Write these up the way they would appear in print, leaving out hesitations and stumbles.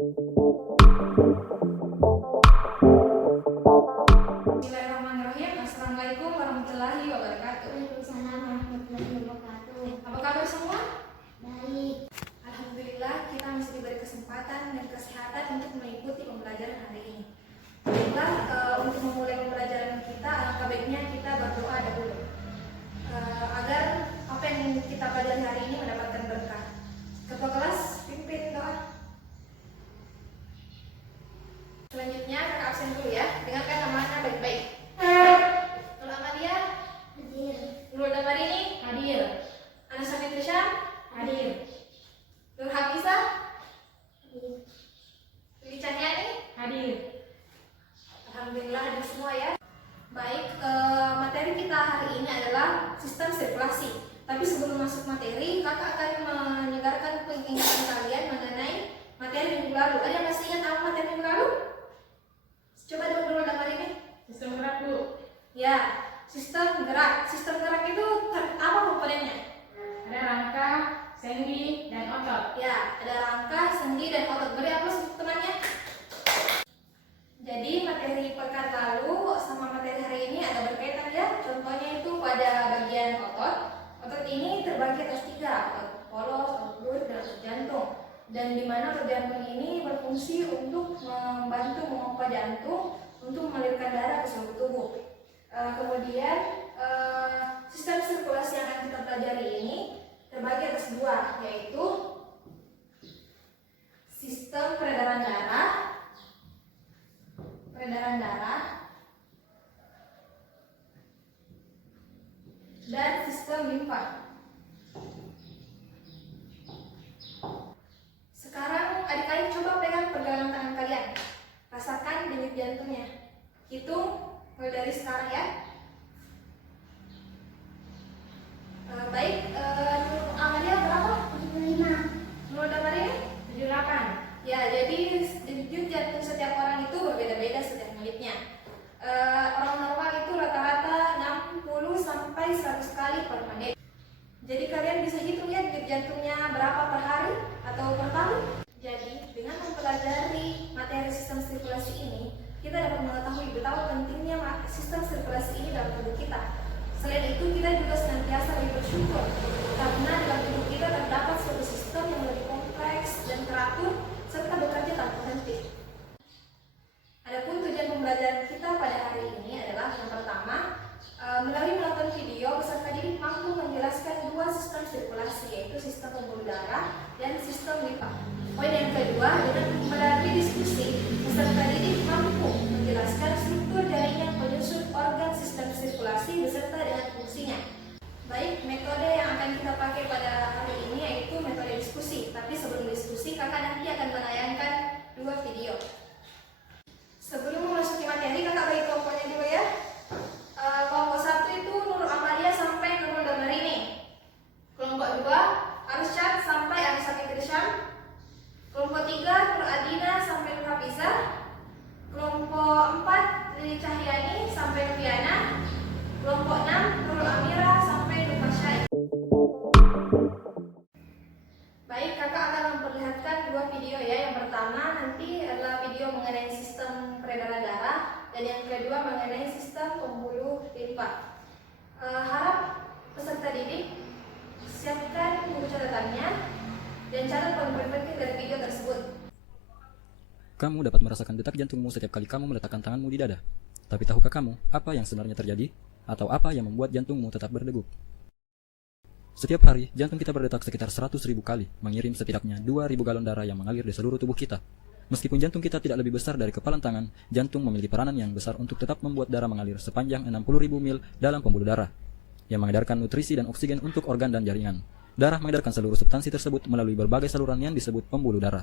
Bismillahirrahmanirrahim. Assalamualaikum warahmatullahi wabarakatuh. Waalaikumsalam warahmatullahi wabarakatuh. Apa kabar semua? Baik. Alhamdulillah kita masih diberi kesempatan dan kesehatan untuk mengikuti pembelajaran hari ini. Baiklah, untuk memulai pembelajaran kita, alangkah baiknya kita berdoa dahulu agar apa yang kita pelajari hari ini mendapatkan berkah. Ketua kelas, pimpin doa. Selanjutnya kakak absen dulu ya. Dengarkan namanya baik-baik. Nur Amalia, Hadir. Nurul Damarini, hadir. Anasami Trisha, hadir. Nur Hafizah, Hadir. Lili Cahyani, hadir. Alhamdulillah hadir semua ya. Baik, materi kita hari ini adalah sistem sirkulasi. Tapi sebelum masuk materi, kakak akan menyegarkan pengingatan kalian mengenai materi minggu lalu. Ada yang masih ingat apa materi minggu lalu? Coba dulu dengar ini. Sistem gerak, Bu. Ya, sistem gerak. Sistem gerak itu apa komponennya? Ada rangka, sendi, dan otot. Ya, ada rangka, sendi, dan otot. Beri aplaus untuk temannya. Jadi materi pekan lalu sama materi hari ini ada berkaitan ya. Contohnya itu pada bagian otot. Otot ini terbagi atas 3, otot polos, otot fluid, dan otot jantung. Dan di mana otot jantung ini berfungsi untuk membantu memompa jantung untuk mengalirkan darah ke seluruh tubuh. Kemudian sistem sirkulasi yang akan kita pelajari ini terbagi atas 2, yaitu sistem peredaran darah dan sistem limfa. Sekarang adik-adik coba pegang pergelangan tangan kalian. Rasakan denyut jantungnya. Hitung mulai dari sekarang ya. Baik, Nur Amalia berapa? 75. Nur Damarini? 78. Ya, jadi denyut jantung setiap orang itu berbeda-beda setiap menitnya. Orang normal itu rata-rata 60 sampai 100 kali per menit. Jadi kalian bisa hitung ya denyut jantungnya berapa per hari atau per tahun. Jadi dengan mempelajari materi sistem sirkulasi ini, kita dapat mengetahui betapa pentingnya sistem sirkulasi ini dalam tubuh kita. Selain itu, kita juga senantiasa lebih bersyukur karena dalam tubuh kita terdapat suatu sistem yang lebih kompleks dan teratur serta bekerja tanpa henti. Adapun tujuan pembelajaran kita pada hari ini adalah yang pertama, melalui menonton video, peserta didik mampu menjelaskan 2 sistem sirkulasi, yaitu sistem pembuluh darah dan sistem limfa. Poin yang kedua, dengan melalui diskusi, peserta didik mampu menjelaskan struktur jaringan penyusun organ sistem sirkulasi beserta dengan fungsinya. Baik, metode yang akan kita pakai pada hari ini yaitu metode diskusi. Tapi sebelum diskusi, kakak nanti akan menayangkan 2 video. Sebelum memasuki materi, kakak bagi kelompoknya dulu ya. Kelompok 1 itu Nur Amalia sampai Nurul Damarini. Kelompok 2 Arsyad sampai Anasami Trisha. Kelompok 3 Nur Adina sampai Nur Hafizah. Kelompok 4 Lili Cahyani sampai Nuviana. Kelompok 6 Nurul Amira sampai Nur Fasyai. Baik, kakak akan memperlihatkan 2 video ya. Yang pertama nanti adalah video mengenai sistem peredaran darah dan yang kedua mengenai sistem pembuluh limfa. Harap peserta didik siapkan buku catatannya dan catat poin-poin penting dari video tersebut. Kamu dapat merasakan detak jantungmu setiap kali kamu meletakkan tanganmu di dada. Tapi tahukah kamu apa yang sebenarnya terjadi? Atau apa yang membuat jantungmu tetap berdegup? Setiap hari, jantung kita berdetak sekitar 100.000 kali, mengirim setidaknya 2.000 galon darah yang mengalir di seluruh tubuh kita. Meskipun jantung kita tidak lebih besar dari kepalan tangan, jantung memiliki peranan yang besar untuk tetap membuat darah mengalir sepanjang 60.000 mil dalam pembuluh darah, yang mengedarkan nutrisi dan oksigen untuk organ dan jaringan. Darah mengedarkan seluruh substansi tersebut melalui berbagai saluran yang disebut pembuluh darah.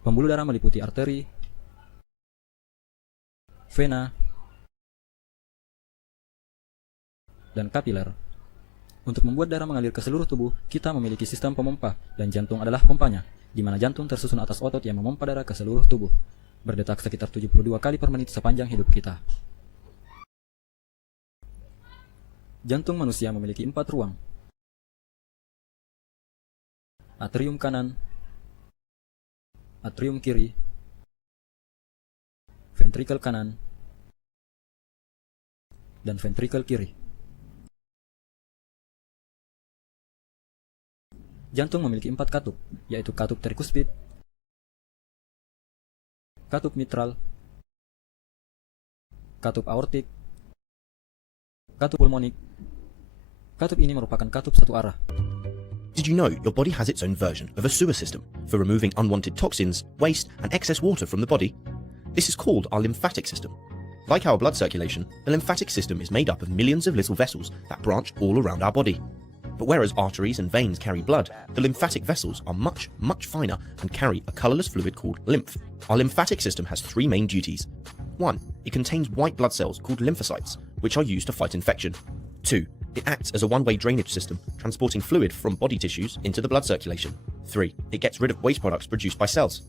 Pembuluh darah meliputi arteri, vena, dan kapiler. Untuk membuat darah mengalir ke seluruh tubuh, kita memiliki sistem pemompa, dan jantung adalah pompanya, di mana jantung tersusun atas otot yang memompa darah ke seluruh tubuh, berdetak sekitar 72 kali per menit sepanjang hidup kita. Jantung manusia memiliki 4 ruang, atrium kanan, atrium kiri, ventrikel kanan, dan ventrikel kiri. Jantung memiliki 4 katup, yaitu katup trikuspid, katup mitral, katup aortik, katup pulmonik. Katup ini merupakan katup satu arah. Did you know your body has its own version of a sewer system for removing unwanted toxins, waste, and excess water from the body? This is called our lymphatic system. Like our blood circulation, the lymphatic system is made up of millions of little vessels that branch all around our body. But whereas arteries and veins carry blood, the lymphatic vessels are much, much finer and carry a colourless fluid called lymph. Our lymphatic system has 3 main duties. 1. It contains white blood cells called lymphocytes, which are used to fight infection. 2. It acts as a one-way drainage system, transporting fluid from body tissues into the blood circulation. 3. It gets rid of waste products produced by cells.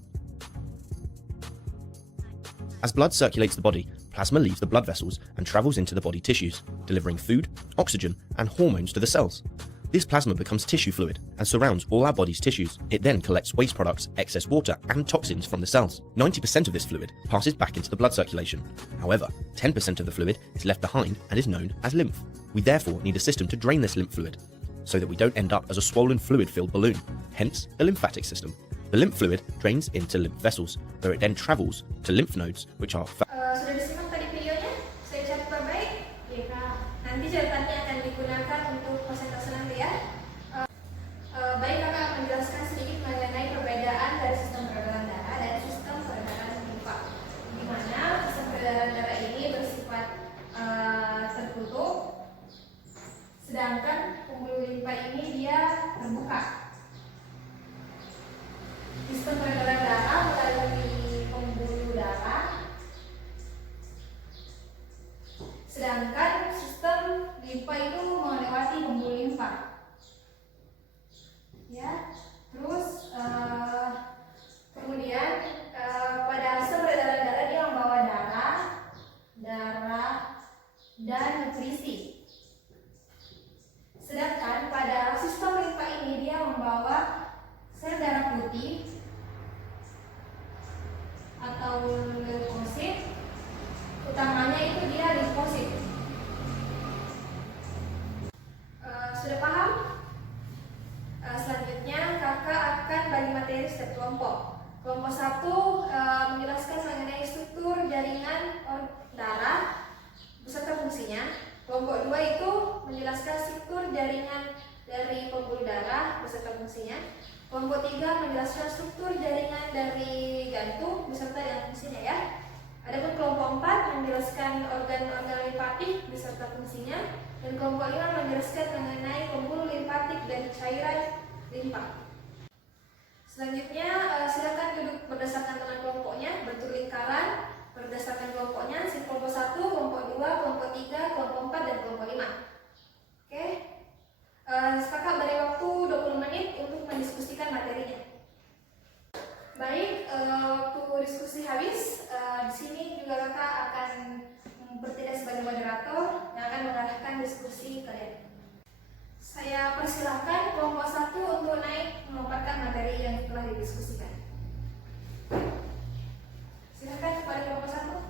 As blood circulates the body, plasma leaves the blood vessels and travels into the body tissues, delivering food, oxygen, and hormones to the cells. This plasma becomes tissue fluid and surrounds all our body's tissues. It then collects waste products, excess water, and toxins from the cells. 90% of this fluid passes back into the blood circulation. However, 10% of the fluid is left behind and is known as lymph. We therefore need a system to drain this lymph fluid, so that we don't end up as a swollen fluid-filled balloon, hence the lymphatic system. The lymph fluid drains into lymph vessels, where it then travels to lymph nodes, which are Sudah disimak tadi videonya? Saya ucap kabar baik? Iya Kak. Nanti catatannya akan digunakan untuk presentasi nanti ya. Baik, Kakak akan menjelaskan sedikit mengenai perbedaan dari sistem peredaran darah dan sistem peredaran limfa. Di mana sistem peredaran darah ini bersifat tertutup, sedangkan pembuluh limfa ini dia terbuka. Sistem peredaran darah melalui pembuluh darah, sedangkan sistem limfa itu melewati pembuluh limfa. Ya, terus kemudian pada sistem peredaran darah dia membawa darah dan nutrisi. Sedangkan pada sistem limfa ini dia membawa sel darah putih atau limfosit, utamanya itu dia limfosit. Sudah paham? Selanjutnya kakak akan bagi materi setiap kelompok. Kelompok 1 menjelaskan mengenai struktur jaringan darah beserta fungsinya. Kelompok 2 itu menjelaskan struktur jaringan dari pembuluh darah beserta fungsinya. Kelompok 3 menjelaskan struktur jaringan dari jantung beserta dengan fungsinya ya. Adapun kelompok 4 menjelaskan organ-organ limfatik beserta fungsinya, dan kelompok 5 menjelaskan mengenai pembuluh limfatik dan cairan limfa. Selanjutnya silakan duduk berdasarkan dengan kelompoknya, bertur lingkaran berdasarkan kelompoknya, kelompok 1, kelompok 2, kelompok 3, kelompok 4, dan kelompok 5. Oke. Kakak beri waktu 20 menit untuk mendiskusikan materinya. Baik, waktu diskusi habis. Di sini juga kakak akan bertindak sebagai moderator yang akan mengarahkan diskusi kalian. Saya persilahkan kelompok 1 untuk naik memaparkan materi yang telah didiskusikan. Silakan kepada kelompok 1.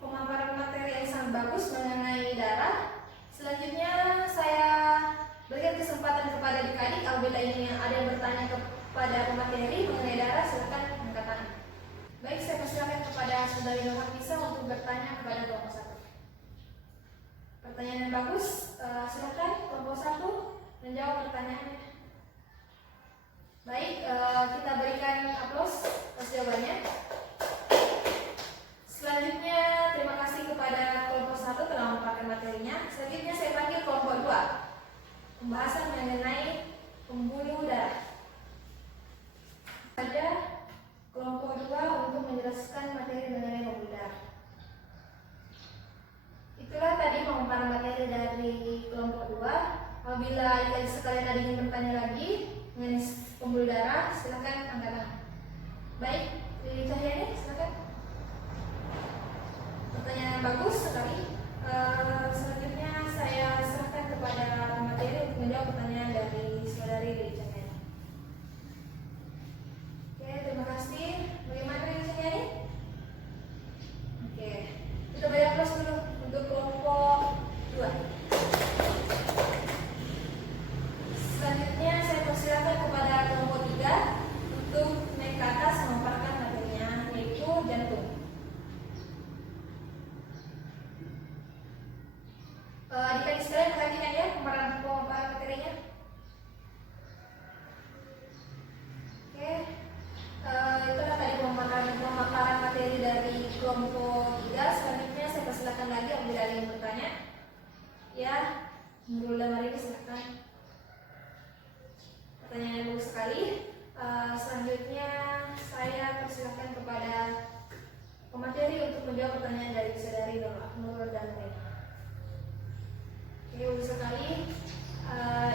Pemaparan materi yang sangat bagus mengenai darah. Selanjutnya saya berikan kesempatan kepada adik-adik apabila ini ada yang bertanya kepada pemateri mengenai darah, silakan angkat tangan. Baik, saya persilakan kepada saudari Nurhafisa untuk bertanya kepada kelompok 1. Pertanyaan yang bagus, silakan kelompok 1 menjawab pertanyaannya. Baik, kita berikan aplaus atas jawabannya. Selanjutnya, terima kasih kepada kelompok 1 telah memaparkan materinya. Selanjutnya saya panggil kelompok 2, pembahasan mengenai pembuluh darah. Ada kelompok 2 untuk menjelaskan materi mengenai pembuluh darah. Itulah tadi pemaparan materi dari kelompok 2. Apabila adik-adik sekalian ada yang bertanya lagi mengenai pembuluh darah, silakan angkat tangan. Baik, Lili Cahyani, silakan. Pertanyaan yang bagus sekali. Selanjutnya saya serahkan kepada materi untuk menjawab pertanyaan dari saudari silakan. Pertanyaan yang bagus sekali. Selanjutnya saya persilakan kepada pemateri untuk menjawab pertanyaan dari saudari Nurul dan Rena. Oke, bagus sekali.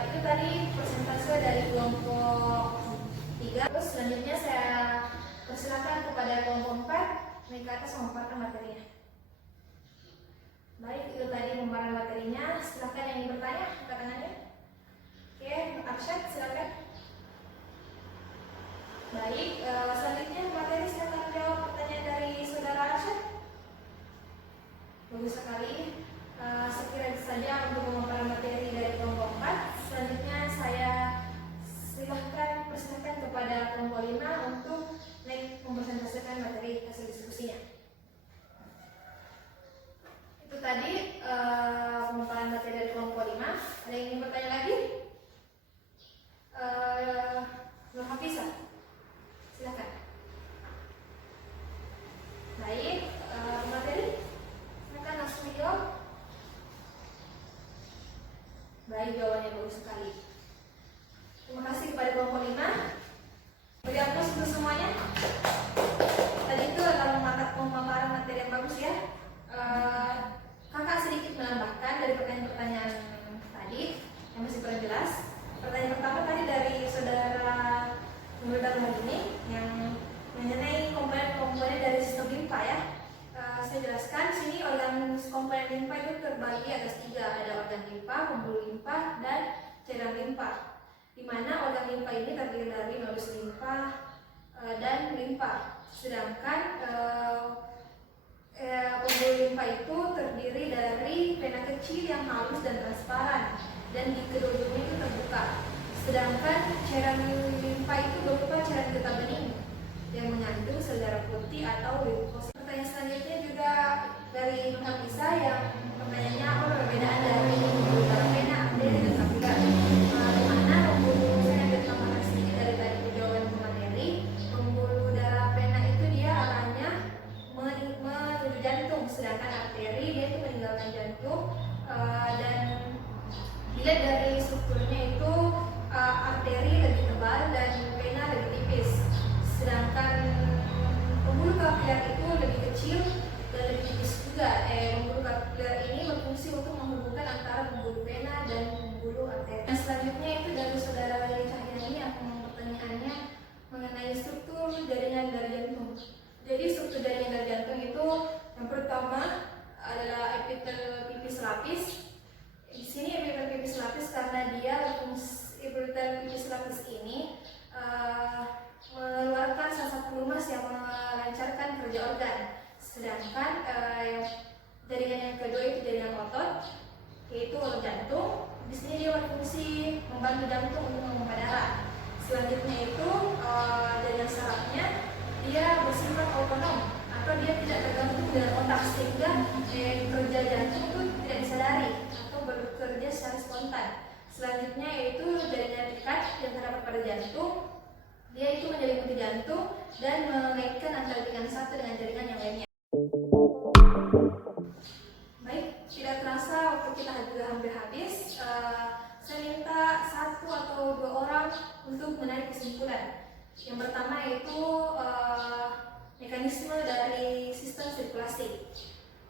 Itu tadi persentase dari kelompok 3. Terus selanjutnya saya persilakan kepada kelompok 4 naik ke atas memaparkan materinya. Baik, itu tadi pemaparan materinya. Silakan yang ingin bertanya, angkat tangannya. Oke, Arsyad silakan. Baik, selanjutnya materi silakan jawab pertanyaan dari saudara Arsyad. Bagus sekali. Sekira itu saja untuk pemaparan materi dari kelompok 4. Selanjutnya saya persilahkan kepada kelompok 5 untuk naik mempresentasikan materi hasil diskusinya. Itu tadi pemaparan materi dari kelompok 5. Ada yang ingin bertanya lagi? Nur Hafizah, silakan. Baik, materi silakan langsung dijawab. Baik, jawabannya bagus sekali. Terima kasih kepada kelompok 5. Beri aplaus untuk semuanya. Tadi itu adalah pemaparan materi yang bagus ya. Kakak sedikit menambahkan dari pertanyaan-pertanyaan tadi yang masih kurang jelas. Pertanyaan pertama tadi dari saudara Nurul dan ini yang mengenai komponen dari sistem limpa ya. Saya jelaskan sini organ komponen limpa itu terbagi atas 3, ada organ limpa, pembuluh limpa, dan cairan limpa. Di mana organ limpa ini terdiri dari nodus limpa dan limpa. Sedangkan pembuluh limpa itu terdiri dari vena kecil yang halus dan transparan, dan di kedua-duanya itu terbuka. Sedangkan cairan limpa itu berupa cairan getah bening yang mengandung sel darah putih atau limfosit. Pertanyaan selanjutnya juga dari Nur Hafizah yang pertanyaannya apa perbedaan dari pembuluh darah vena, arteri, dan kapiler. Di mana pembuluh vena dan tambahan sedikit dari tadi jawaban pemateri. Pembuluh darah vena itu dia arahnya menuju jantung, sedangkan arteri dia itu meninggalkan jantung. Dan dilihat dari strukturnya itu arteri lebih tebal dan vena lebih tipis, sedangkan pembuluh kapiler itu lebih kecil dan lebih tipis juga. Pembuluh kapiler ini berfungsi untuk menghubungkan antara pembuluh vena dan pembuluh arteri. Yang selanjutnya itu dari saudara Cahyani yang pertanyaannya mengenai struktur jaringan dari jantung. Jadi struktur jaringan dari jantung itu yang pertama adalah epitel pipis lapis. Di sini epitel pipis lapis karena dia epitel pipis lapis ini mengeluarkan salah satu pelumas yang melancarkan kerja organ. Sedangkan jaringan yang kedua itu jaringan otot, yaitu otot jantung. Di sini dia berfungsi membantu jantung untuk memompa darah. Selanjutnya itu jaringan sarafnya dia bersifat otonom atau dia tidak tergantung dengan otak, sehingga kerja jantung itu tidak disadari atau bekerja secara spontan. Selanjutnya yaitu jaringan ikat yang terdapat pada jantung. Dia itu menyelimuti jantung dan mengaitkan antara jaringan satu dengan jaringan yang lainnya. Baik, tidak terasa waktu kita juga hampir habis. Saya minta 1 atau 2 orang untuk menarik kesimpulan. Yang pertama yaitu mekanisme dari sistem sirkulasi.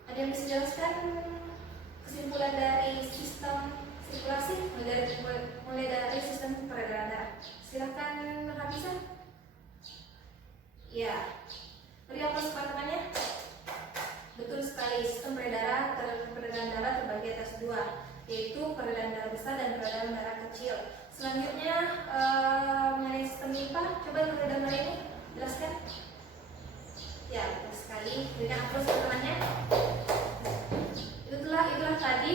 Ada yang bisa jelaskan kesimpulan dari sistem sirkulasi mulai dari sistem peredaran darah? Silakan Hafizah. Ya, beri aplaus kepada temannya. Betul sekali, sistem peredaran darah terbagi atas 2, yaitu peredaran darah besar dan peredaran darah kecil. Selanjutnya mengenai sistem limpa, coba peredaran darah ini jelaskan. Ya, betul sekali. Berikan aplaus kepada temannya. Itulah tadi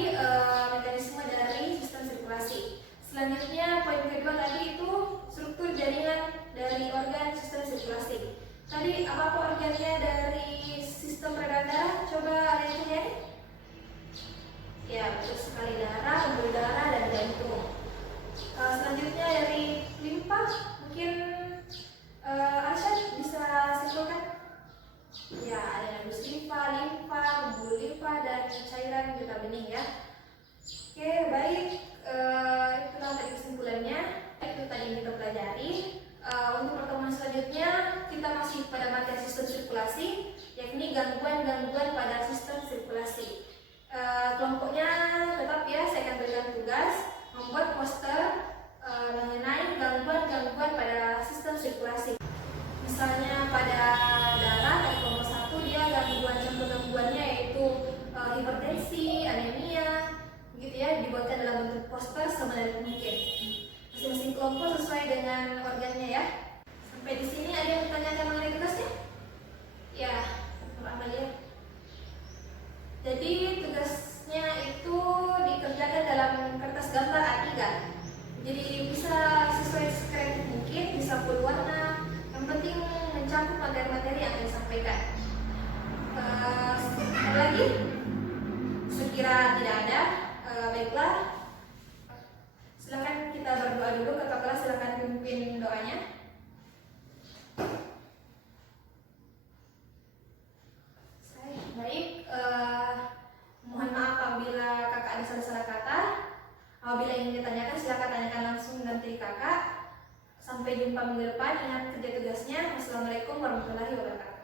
mekanisme dari sistem sirkulasi. Selanjutnya poin kedua tadi itu struktur jaringan dari organ sistem sirkulasi. Tadi apa organnya dari sistem peredaran darah? Coba ada yang tanya? Ya, betul sekali, darah, pembuluh darah, dan jantung. Selanjutnya dari limpa, mungkin Arsyad bisa simpulkan? Ya, ada nodus limpa, pembuluh limpa, dan cairan getah bening ya. Oke, baik. dengan organnya ya. Sampai di sini ada yang bertanyakan mengenai tugasnya? Ya, Nur Amalia. Jadi tugasnya itu dikerjakan dalam kertas gambar A3. Jadi bisa sesuai sekreatif mungkin, bisa full warna. Yang penting mencakup materi-materi yang akan disampaikan. Ada lagi? Sekira tidak ada, baiklah. Silakan kita berdoa dulu. Ketua kelas silakan pimpin doanya. Baik, mohon maaf apabila kakak ada salah-salah kata. Apabila ingin ditanyakan silakan tanyakan langsung nanti kakak. Sampai jumpa minggu depan. Ingat kerja tugasnya. Wassalamualaikum warahmatullahi wabarakatuh.